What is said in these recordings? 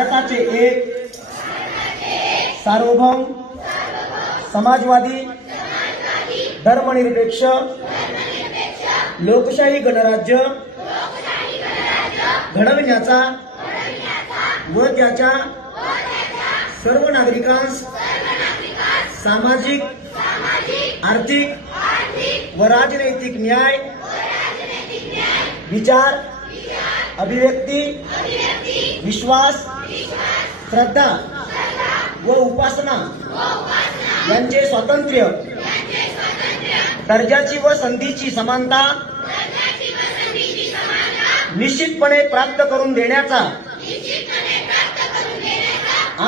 भारताचे एक सार्वभौम समाजवादी धर्मनिरपेक्ष लोकशाही गणराज्य घडविण्याचा व त्याच्या सर्व नागरिकांस सामाजिक आर्थिक व राजनैतिक न्याय विचार अभिव्यक्ती विश्वास श्रद्धा व उपासना यांचे स्वातंत्र्य दर्जाची व संधीची समानता निश्चितपणे प्राप्त करून देण्याचा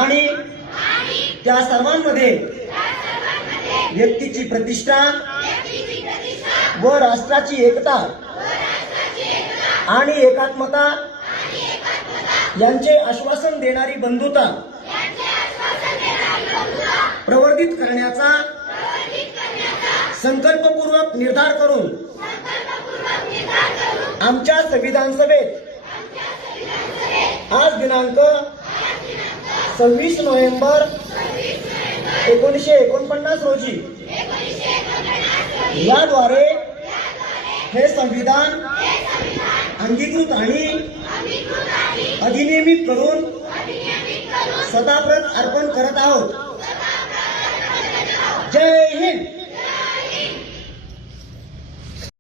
आणि त्या सर्वांमध्ये व्यक्तीची प्रतिष्ठा व राष्ट्राची एकता आणि एकात्मता यांचे आश्वासन देणारी बंधुता प्रवर्धित करण्याचा संकल्पपूर्वक निर्धार करून आमच्या संविधान सभेत आज दिनांक 26 नोव्हेंबर 1949 रोजी याद्वारे हे संविधान अंगीकृत आणि अधिनियमित करून स्वतःप्रत अर्पण करत आहोत. जय हिंद.